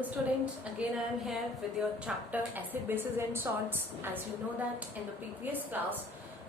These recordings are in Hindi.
Hello students, again I am here with your chapter acid bases and salts. As you know that in the previous class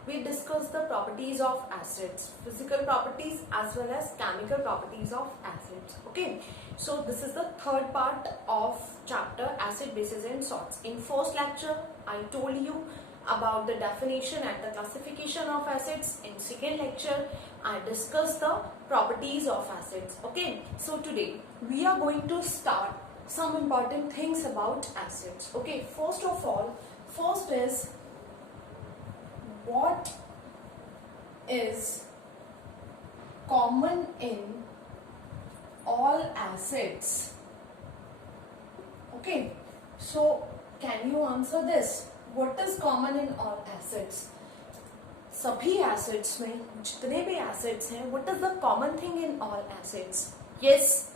we discussed the properties of acids, physical properties as well as chemical properties of acids. Okay, so this is the third part of chapter acid bases and salts. In first lecture I told you about the definition and the classification of acids. In second lecture I discussed the properties of acids. Okay, so today we are going to start some important things about acids. Okay, first of all, first is what is common in all acids. Okay, so can you answer this? What is common in all acids? सभी एसिड्स में जितने भी एसिड्स हैं, what is the common thing in all acids? Yes,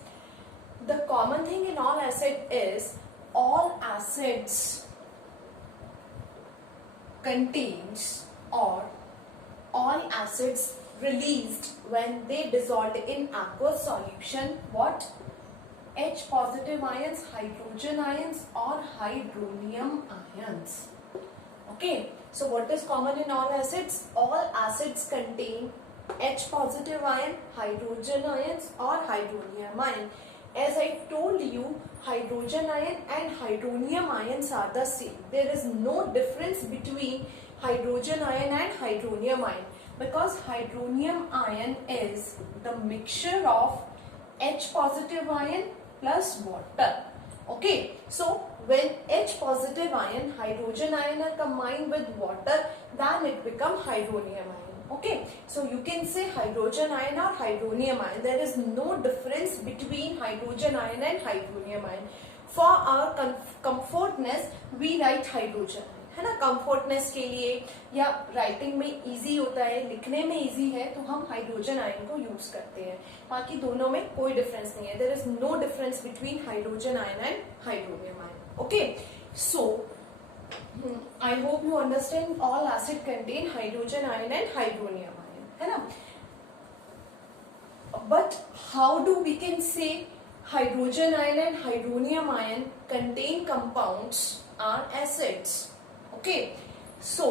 the common thing in all acid is all acids contains or all acids released when they dissolved in aqueous solution what? H positive ions, hydrogen ions or hydronium ions. Okay, so what is common in all acids? All acids contain H positive ion, hydrogen ions or hydronium ion. As I told you, hydrogen ion and hydronium ions are the same. There is no difference between hydrogen ion and hydronium ion because hydronium ion is the mixture of H positive ion plus water. Okay, so when H positive ion, hydrogen ion are combined with water, then it becomes hydronium ion. Okay, so you can say hydrogen ion or hydronium ion. There is no difference between hydrogen ion and hydronium ion. For our comfortness, we write hydrogen ion. है ना, कंफर्टनेस के लिए या राइटिंग में इजी होता है, लिखने में इजी है, तो हम हाइड्रोजन आयन को यूज करते हैं. बाकी दोनों में कोई डिफरेंस नहीं है. There is no difference between hydrogen ion and hydronium ion. Okay, so I hope you understand all acid contain hydrogen ion and hydronium ion, है ना. But how do we can say hydrogen ion and hydronium ion contain compounds are acids? Okay, so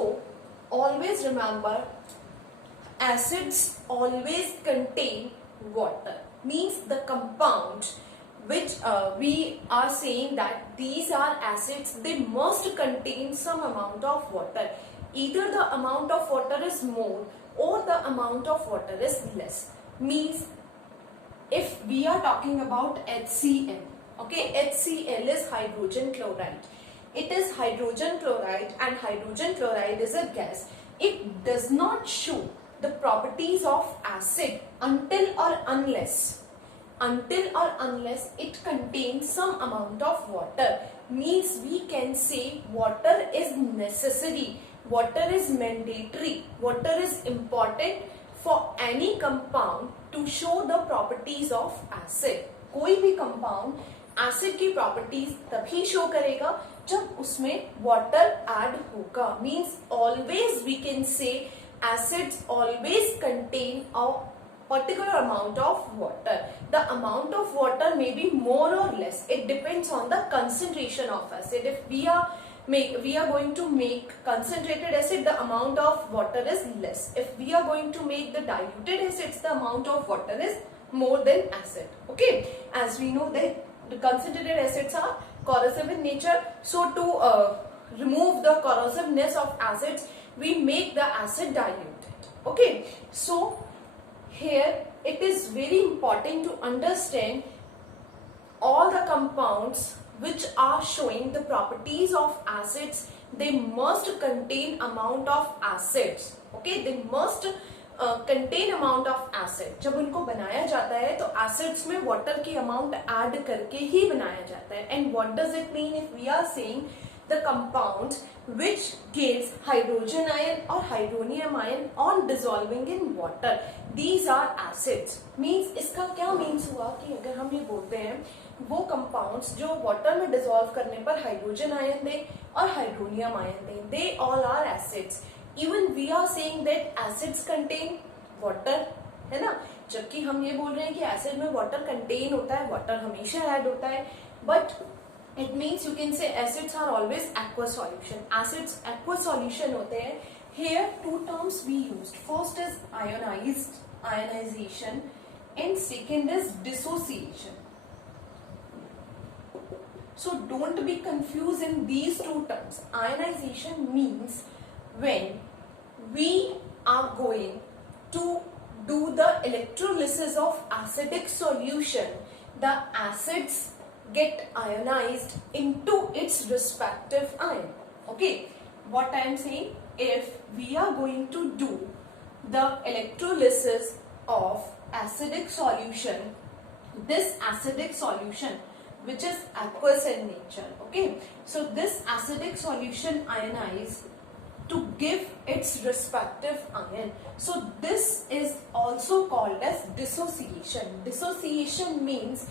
always remember acids always contain water. Means the compounds which we are saying that these are acids, they must contain some amount of water. Either the amount of water is more or the amount of water is less. Means if we are talking about HCl, okay, HCl is hydrogen chloride. It is hydrogen chloride and hydrogen chloride is a gas. It does not show the properties of acid until or unless it contains some amount of water. Means we can say water is necessary, water is mandatory, water is important for any compound to show the properties of acid. कोई भी compound एसिड की प्रॉपर्टीज तभी शो करेगा जब उसमें वाटर ऐड होगा. Means always we can say acids always contain a particular amount of water. The amount of water may be more or less. It depends on the concentration of acid. If we are going to make concentrated acid, the amount of water is less. If we are going to make the diluted acids, the amount of water is more than acid. Okay, as we know that the concentrated acids are corrosive in nature, so to remove the corrosiveness of acids, we make the acid diluted. Okay, so here it is very important to understand all the compounds which are showing the properties of acids. They must contain amount of acids. Okay, they must contain amount of acid. जब उनको बनाया जाता है तो एसिड्स में वाटर की अमाउंट ऐड करके ही बनाया जाता है. And what does it mean if we are saying the compounds which gives hydrogen ion और hydronium ion on dissolving in water, these are acids. Means इसका क्या मीन्स हुआ कि अगर हम ये बोलते हैं वो कंपाउंड्स जो वाटर में डिसॉल्व करने पर हाइड्रोजन आयन दें और हाइड्रोनियम आयन दें, they all are acids. Even we are saying that acids contain water, है ना, जबकि हम ये बोल रहे हैं कि एसिड में वाटर कंटेन होता है, वाटर हमेशा ऐड होता है. but it means you can say acids are always aqueous solution. Acids aqueous solution होते हैं. Here two terms we used. First is ionization, and second is dissociation. So don't be confused in these two terms. Ionization means when we are going to do the electrolysis of acidic solution, the acids get ionized into its respective ion. Okay, what I am saying, if we are going to do the electrolysis of acidic solution, this acidic solution which is aqueous in nature, okay, so this acidic solution ionize to give its respective ion. So this is also called as dissociation. Dissociation means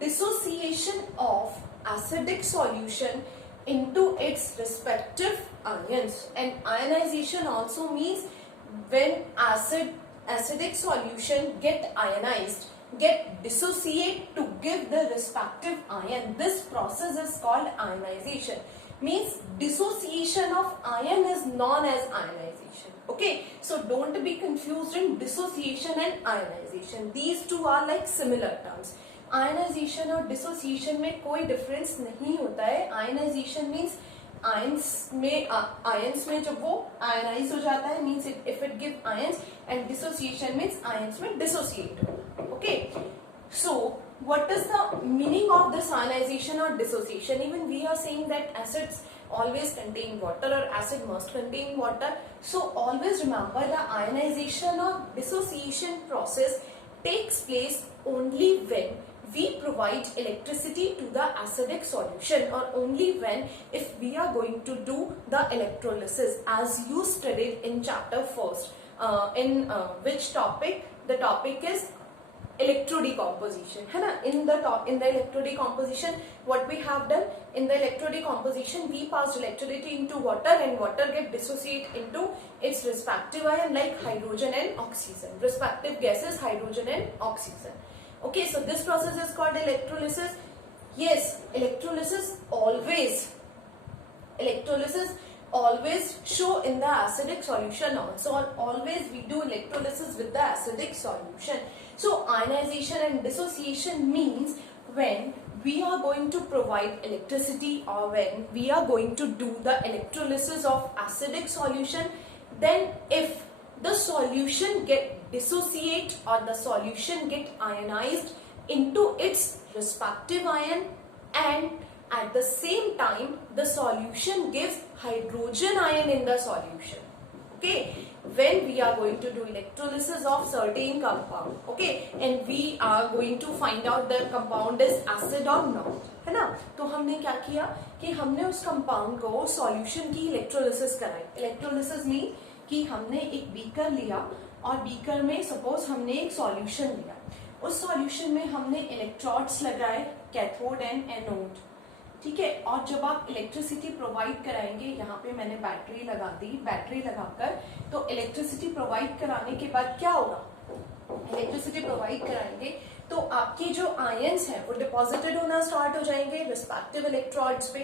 dissociation of acidic solution into its respective ions, and ionization also means when acidic solution get ionized, get dissociate to give the respective ion. This process is called ionization. Means dissociation of ion is known as ionization. Okay, so don't be confused in dissociation and ionization. These two are like similar terms. Ionization और dissociation में कोई difference नहीं होता है. Ionization means ions में जब वो ionize हो जाता है, means if it give ions, and dissociation means ions में dissociate. Okay, so what is the meaning of this ionization or dissociation? Even we are saying that acids always contain water or acid must contain water. So always remember the ionization or dissociation process takes place only when we provide electricity to the acidic solution, or only when if we are going to do the electrolysis, as you studied in chapter first. In which topic? The topic is electrodecomposition, है ना? In the electrodecomposition, what we have done in the electrodecomposition, we passed electricity into water, and water get dissociate into its respective ion like hydrogen and oxygen. Respective gases hydrogen and oxygen. Okay, so this process is called electrolysis. Yes, electrolysis always show in the acidic solution also, or always we do electrolysis with the acidic solution. So ionization and dissociation means when we are going to provide electricity, or when we are going to do the electrolysis of acidic solution, then if the solution get dissociate or the solution get ionized into its respective ion, and at the same time the solution gives hydrogen ion in the solution. Okay, when we are going to do electrolysis of certain compound, okay, and we are going to find out the compound is acid or not, है ना? तो हमने क्या किया कि हमने उस compound को solution की electrolysis कराई. Electrolysis मीन कि हमने एक बीकर लिया, और बीकर में सपोज हमने एक सॉल्यूशन लिया, उस सॉल्यूशन में हमने इलेक्ट्रोड्स लगाए, कैथोड एंड एनोड, ठीक है. और जब आप इलेक्ट्रिसिटी प्रोवाइड कराएंगे, यहाँ पे मैंने बैटरी लगा दी, बैटरी लगाकर तो इलेक्ट्रिसिटी प्रोवाइड कराने के बाद क्या होगा, इलेक्ट्रिसिटी प्रोवाइड कराएंगे तो आपके जो आयंस हैं वो डिपॉजिटेड होना स्टार्ट हो जाएंगे रिस्पेक्टिव इलेक्ट्रोड्स पे,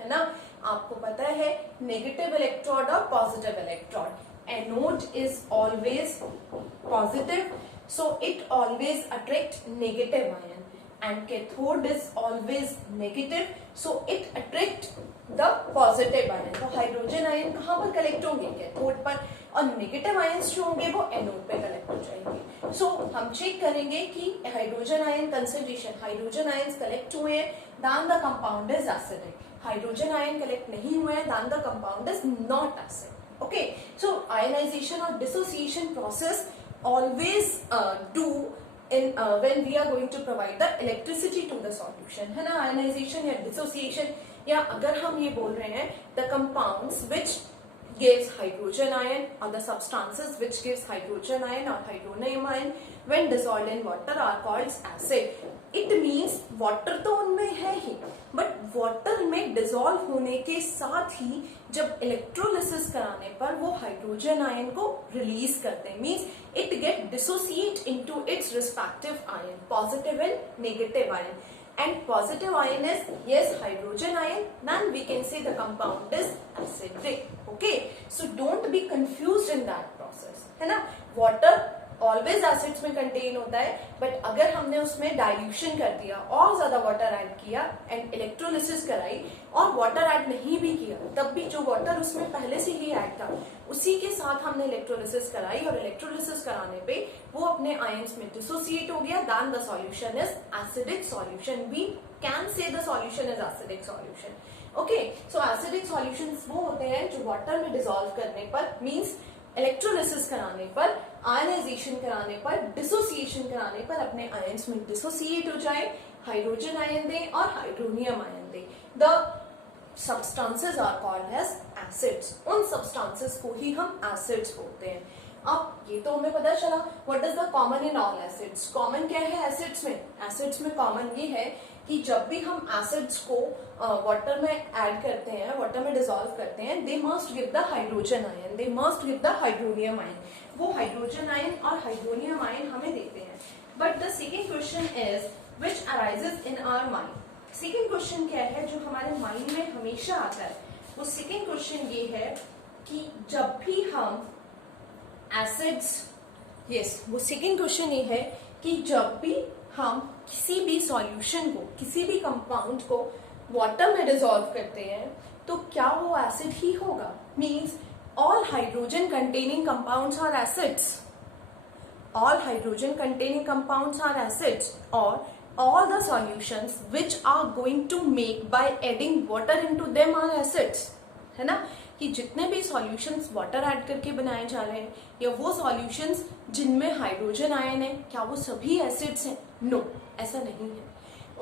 है ना? आपको पता है नेगेटिव इलेक्ट्रोड और positive electrode. Anode is always positive, so it always attract negative ion, and cathode is always negative, so it attract the positive ion. तो हाइड्रोजन आयन कहाँ पर कलेक्ट होंगे, कैथोड पर, और नेगेटिव आयंस जो होंगे वो एनोड पे कलेक्ट हो जाएंगे. सो हम चेक करेंगे कि hydrogen ion concentration, hydrogen ions collect हुए हैं, then the compound is acidic. Hydrogen ion collect नहीं हुए हैं, then the compound is not acidic. Okay, so ionization or dissociation process always do in when we are going to provide the electricity to the solution, है ना? Ionization या dissociation, या अगर हम ये बोल रहे हैं the compounds which gives hydrogen ion, or the substances which gives hydrogen ion or hydronium ion when dissolved in water are called acid. It means water तो उनमें है ही, but water में dissolve होने के साथ ही जब electrolysis कराने पर वो hydrogen ion को release करते हैं, means it get dissociate into its respective ion, positive and negative ion, and positive ion is yes hydrogen ion, then we can say the compound is acidic. Okay, so don't be confused in that process, है ना. water ऑलवेज एसिड्स में कंटेन होता है, बट अगर हमने उसमें डाइल्यूशन कर दिया और ज्यादा वाटर ऐड किया एंड इलेक्ट्रोलिसिस कराई और वाटर ऐड नहीं भी किया, तब भी जो वाटर उसमें पहले से ही ऐड था उसी के साथ हमने इलेक्ट्रोलिसिस कराई और इलेक्ट्रोलिसिस कराने पे वो अपने आयंस में डिसोसिएट हो गया, then the solution is acidic solution. We can say the solution is acidic solution. Okay, so acidic solutions वो होते हैं जो वाटर में डिसॉल्व करने पर, मींस इलेक्ट्रोलिसिस कराने पर, आयनाइजेशन कराने पर, डिसोसिएशन कराने पर अपने आयंस में डिसोसिएट हो जाए, हाइड्रोजन आयन दे और हाइड्रोनियम आयन दे. The substances are called as acids. उन सब्सटेंसेस को ही हम एसिड्स बोलते हैं. अब ये तो हमें पता चला what is the common in all acids. Common क्या है एसिड्स में? एसिड्स में कॉमन ये है कि जब भी हम एसिड्स को वाटर में ऐड करते हैं, वाटर में डिसॉल्व करते हैं, they must give the hydrogen ion, they must give the hydronium ion. वो हाइड्रोजन आयन और हाइड्रोनियम आयन हमें देते हैं. But the second question is which arises in our mind. Second question क्या है जो हमारे माइंड में हमेशा आता है? वो सेकेंड क्वेश्चन ये है कि जब भी हम एसिड्स, यस, वो सेकेंड क्वेश्चन ये है कि जब भी हम किसी भी सॉल्यूशन को, किसी भी कंपाउंड को वाटर में डिसॉल्व करते हैं तो क्या वो एसिड ही होगा? Means all hydrogen containing compounds are acids. All hydrogen containing compounds are acids, or all the solutions which are going to make by adding water into them are acids. है ना, कि जितने भी सॉल्यूशंस वाटर ऐड करके बनाए जा रहे हैं या वो सॉल्यूशंस जिनमें हाइड्रोजन आयन है, क्या वो सभी एसिड्स हैं? नो, ऐसा नहीं है.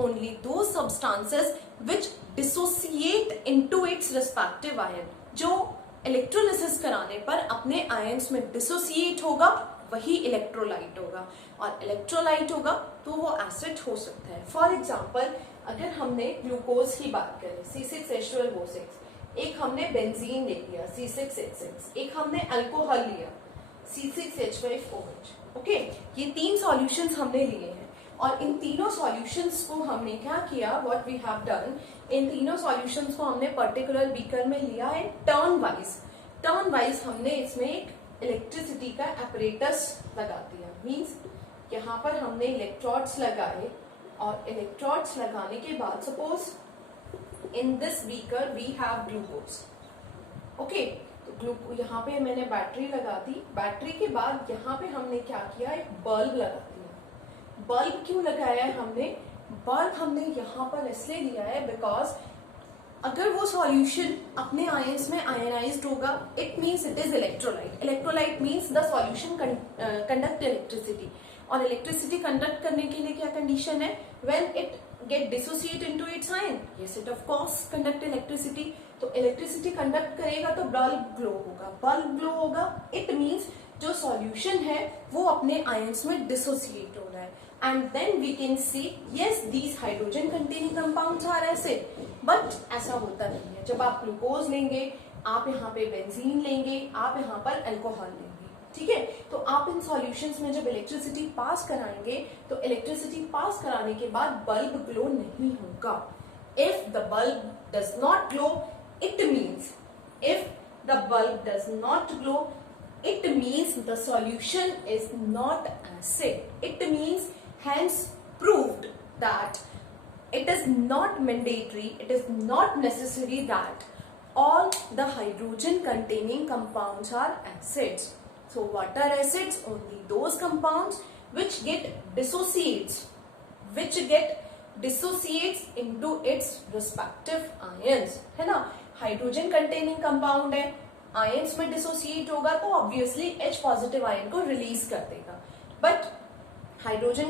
ओनली दो substances which dissociate into its respective ion, जो इलेक्ट्रोलिसिस कराने पर अपने आयंस में डिसोसिएट होगा, वही इलेक्ट्रोलाइट होगा. और इलेक्ट्रोलाइट होगा तो वो एसिड हो सकता है. फॉर एग्जाम्पल, अगर हमने ग्लूकोज की बात करें, C6H12O6, एक हमने बेंजीन ले लिया C6H6, एक हमने अल्कोहल लिया C6H5OH. ओके, ये तीन सॉल्यूशंस हमने लिए हैं और इन तीनों सॉल्यूशंस को हमने क्या किया, व्हाट वी हैव डन, इन तीनों सॉल्यूशंस को हमने पर्टिकुलर बीकर में लिया है टर्न वाइज हमने इसमें एक इलेक्ट्रिसिटी का apparatus लगा दिया. मींस यहाँ पर हमने इलेक्ट्रोड्स लगाए और इलेक्ट्रोड्स लगाने के बाद suppose in this beaker we have glucose. Okay, तो यहाँ पे मैंने बैटरी लगा दी. बैटरी के बाद यहाँ पे हमने क्या किया, एक बल्ब लगा दिया. बल्ब क्यों लगाया है हमने? बल्ब हमने यहाँ पर इसलिए दिया है बिकॉज अगर वो सॉल्यूशन अपने आयंस में आयनाइज्ड होगा, it means it is electrolyte. Electrolyte means the solution conduct electricity. और इलेक्ट्रिसिटी कंडक्ट करने के लिए क्या कंडीशन है? When it get dissociate into it's ion, yes it of course conduct electricity. तो इलेक्ट्रिसिटी कंडक्ट करेगा तो बल्ब ग्लो होगा. बल्ब ग्लो होगा, इट मींस जो सॉल्यूशन है वो अपने आयंस में डिसोसिएट हो रहा है. And then we can see yes these hydrogen containing compounds are acid. But ऐसा होता नहीं है. जब आप ग्लूकोज लेंगे, आप यहाँ पे बेंजीन लेंगे, आप यहाँ पर अल्कोहल लेंगे, ठीक है. तो आप इन सॉल्यूशंस में जब इलेक्ट्रिसिटी पास कराएंगे तो इलेक्ट्रिसिटी पास कराने के बाद बल्ब ग्लो नहीं होगा. If the bulb does not glow, it means if the bulb does not glow, it means the solution is not acid. It means hence proved that it is not mandatory, it is not necessary that all the hydrogen containing compounds are acids. So what are acids? Only those compounds which get dissociates into its respective ions. है ना, हाइड्रोजन कंटेनिंग कंपाउंड है, आयंस में डिसोसिएट होगा तो ऑब्वियसली H पॉजिटिव आयन को रिलीज कर देगा. बट हाइड्रोजन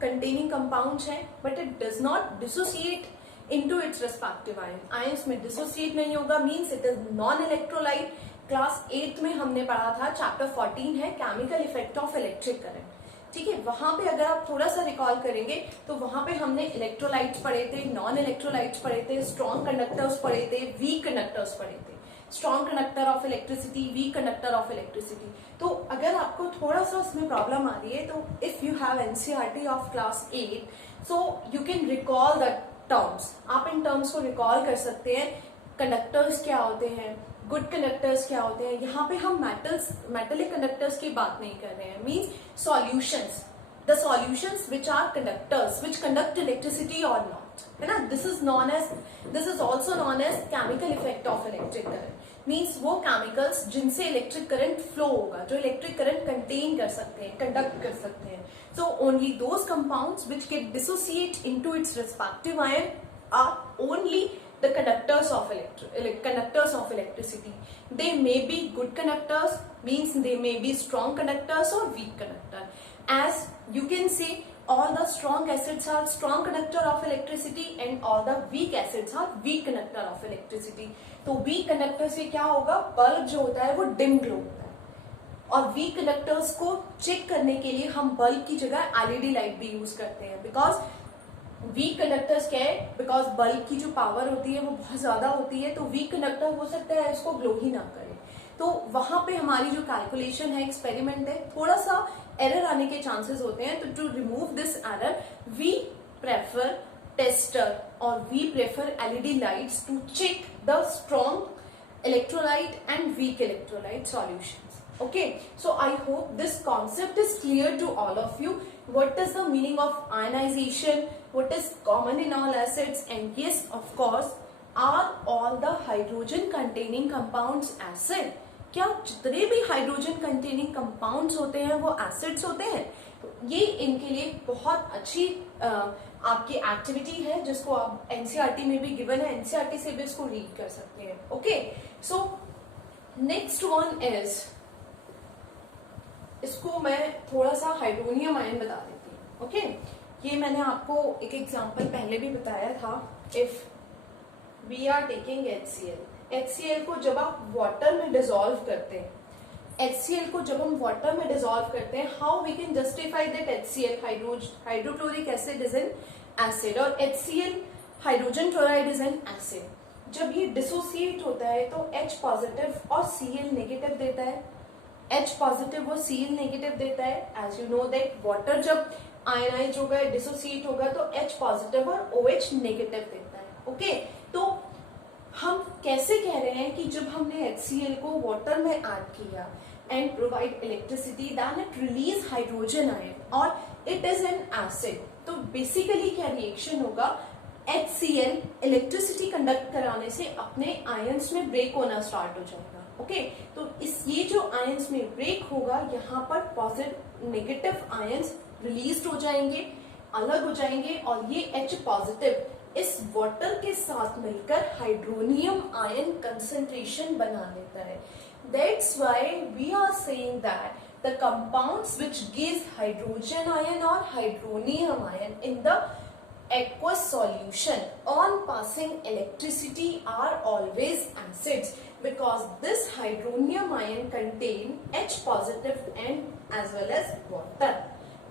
containing compounds है, but it does not dissociate into its respective ion. Ions में डिसोसिएट नहीं होगा, means it is non-electrolyte. Class 8 में हमने पढ़ा था, चैप्टर 14 है chemical effect of electric current. ठीक है, वहां पे अगर आप थोड़ा सा रिकॉल करेंगे तो वहां पे हमने इलेक्ट्रोलाइट्स पढ़े थे, नॉन इलेक्ट्रोलाइट्स पढ़े थे, स्ट्रॉन्ग कंडक्टर्स पढ़े थे, वीक कंडक्टर्स पढ़े थे. Strong conductor of electricity, weak conductor of electricity. तो अगर आपको थोड़ा सा इसमें प्रॉब्लम आ रही है तो if you have NCERT of class 8 so you can recall the terms, आप इन टर्म्स को रिकॉल कर सकते हैं। कंडक्टर्स क्या होते हैं, गुड कंडक्टर्स क्या होते हैं। यहाँ पे हम मेटेलिक कंडक्टर्स की बात नहीं कर रहे हैं, means solutions, the solutions which are conductors which conduct electricity और नॉट, है ना। This is also known as chemical effect of electric current. Means वो केमिकल्स जिनसे इलेक्ट्रिक करंट फ्लो होगा, जो इलेक्ट्रिक करंट कंटेन कर सकते हैं, कंडक्ट कर सकते हैं। So only those compounds which get dissociate into its respective ion are only the conductors of electricity. They may be good conductors, means they may be strong conductors or weak conductor. As you can say, all the strong acids are strong conductor of electricity and all the weak acids are weak conductor of electricity. तो weak conductor से क्या होगा, बल्ब जो होता है वो dim glow होता है, और weak conductors को चेक करने के लिए हम बल्ब की जगह एलईडी लाइट भी यूज करते हैं। बिकॉज वीक कंडक्टर्स क्या है, बिकॉज बल्ब की जो पावर होती है वो बहुत ज्यादा होती है, तो वीक कंडक्टर हो सकता है इसको ग्लो ही ना करे। तो वहां पे हमारी जो कैलकुलेशन है, एक्सपेरिमेंट है, थोड़ा सा एरर आने के चांसेस होते हैं। तो to remove this error we prefer tester और we prefer LED lights to check the strong electrolyte and weak electrolyte solutions. Okay, so I hope this concept is clear to all of you. What is the meaning of ionization? What is common in all acids? And yes, of course, are all the hydrogen containing compounds acid? क्या जितने भी हाइड्रोजन कंटेनिंग कंपाउंड्स होते हैं वो एसिड्स होते हैं? तो ये इनके लिए बहुत अच्छी आपकी एक्टिविटी है जिसको आप एनसीईआरटी में भी गिवन है, एनसीईआरटी से भी इसको रीड कर सकते हैं। Okay, so next one is, इसको मैं थोड़ा सा हाइड्रोनियम आयन बता देती हूँ। ओके, ये मैंने आपको एक एग्जांपल पहले भी बताया था। If we are taking HCl को जब आप वाटर में डिसॉल्व करते हैं, HCl को जब हम वाटर में डिसॉल्व करते हैं, how we can justify that HCl hydrochloric acid is an acid और HCl hydrogen chloride is an acid. जब ये डिसोसिएट होता है तो H पॉजिटिव और Cl नेगेटिव देता है, H पॉजिटिव और Cl नेगेटिव देता है। As you know that water जब आयनाइज होगा, डिसोसिएट होगा तो H पॉजिटिव और OH नेगेटिव देता है। ओके, तो हम कैसे कह रहे हैं कि जब हमने HCl को वाटर में ऐड किया and provide electricity, then it release hydrogen ion और इट इज एन एसिड। तो बेसिकली क्या रिएक्शन होगा, HCl इलेक्ट्रिसिटी कंडक्ट कराने से अपने आयंस में ब्रेक होना स्टार्ट हो जाएगा। ओके, तो ये जो आयंस में ब्रेक होगा, यहाँ पर पॉजिटिव नेगेटिव आयंस रिलीज हो जाएंगे, अलग हो जाएंगे, और ये H पॉजिटिव इस वाटर के साथ मिलकर हाइड्रोनियम आयन कंसंट्रेशन बना लेता है। That's why we are saying that the compounds which gives hydrogen ion और hydronium ion in the aqueous solution on passing electricity are always acids, because this hydronium ion contain H positive and as well as water.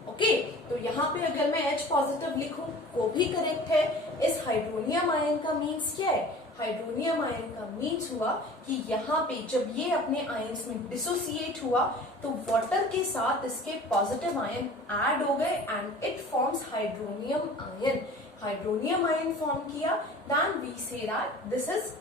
Okay, तो यहाँ पे अगर मैं H पॉजिटिव लिखूं वो भी करेक्ट है। इस हाइड्रोनियम आयन का मीन्स क्या है, हाइड्रोनियम आयन का मीन्स हुआ कि यहाँ पे जब ये अपने आयंस में डिसोसिएट हुआ तो वाटर के साथ इसके पॉजिटिव आयन ऐड हो गए and it forms hydronium ion. Hydronium ion form किया, then we say that this is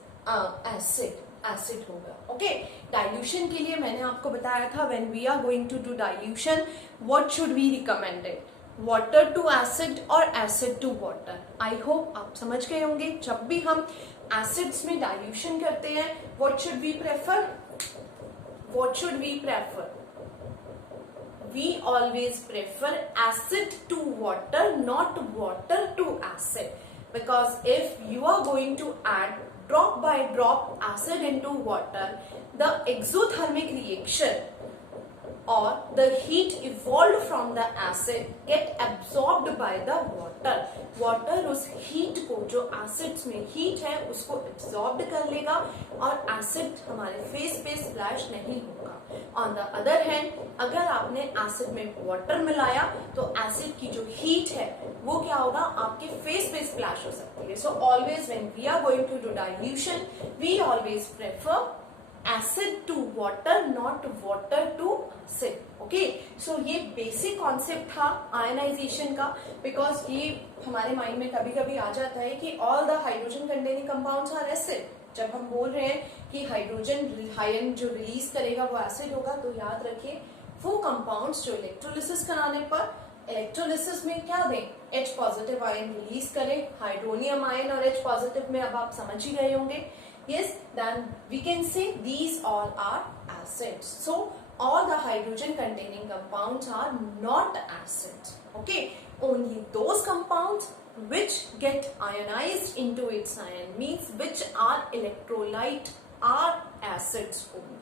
acid होगा। ओके, डाइल्यूशन के लिए मैंने आपको बताया था, when we are going to do dilution what should we recommended, water to acid और acid to water. I hope आप समझ गए होंगे। जब भी हम एसिड्स में डाइल्यूशन करते हैं, what should we prefer, we always prefer acid to water, not water to acid, because if you are going to add drop by drop acid into water, the exothermic reaction or the heat evolved from the acid get absorbed by the water. water उस heat को, जो acids में heat है, उसको absorb कर लेगा और acid हमारे face पे splash नहीं होगा। On the other hand, अगर आपने acid में water मिलाया तो acid की जो heat है वो क्या होगा, आपके face पे splash हो सकती है। So always when we are going to do dilution, we always prefer acid to water, not water to acid. Okay, so ये बेसिक कॉन्सेप्ट था आयनाइजेशन का, बिकॉज ये हमारे माइंड में कभी कभी आ जाता है कि all the hydrogen containing compounds are acid. जब हम बोल रहे हैं कि हाइड्रोजन आयन जो रिलीज करेगा वो एसिड होगा, तो याद रखिए वो कंपाउंड्स जो इलेक्ट्रोलिसिस कराने पर इलेक्ट्रोलिसिस में क्या दें, H पॉजिटिव आयन रिलीज करें, हाइड्रोनियम आयन और H पॉजिटिव में अब आप समझ ही गए होंगे. Yes, then we can say these all are acids. So all the hydrogen containing compounds are not acids. Okay, only those compounds which get ionized into its ion, means which are electrolyte, are acids only.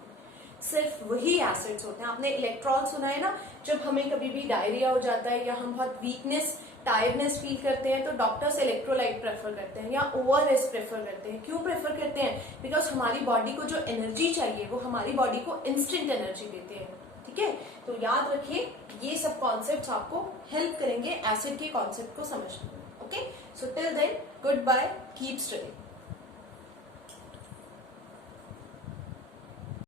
सिर्फ वही एसिड्स होते हैं. आपने इलेक्ट्रॉल सुना है ना, जब हमें कभी भी डायरिया हो जाता है या हम बहुत वीकनेस टायर्डनेस फील करते हैं तो डॉक्टर्स इलेक्ट्रोलाइट प्रेफर करते हैं या ओआरएस प्रेफर करते हैं. क्यों प्रेफर करते हैं? बिकॉज हमारी बॉडी को जो एनर्जी चाहिए वो हमारी बॉडी को इंस्टेंट एनर्जी देते हैं. ठीक है, तो याद रखिए ये सब कॉन्सेप्ट्स आपको हेल्प करेंगे एसिड के कॉन्सेप्ट को समझने में. Okay, so till then goodbye, keep studying.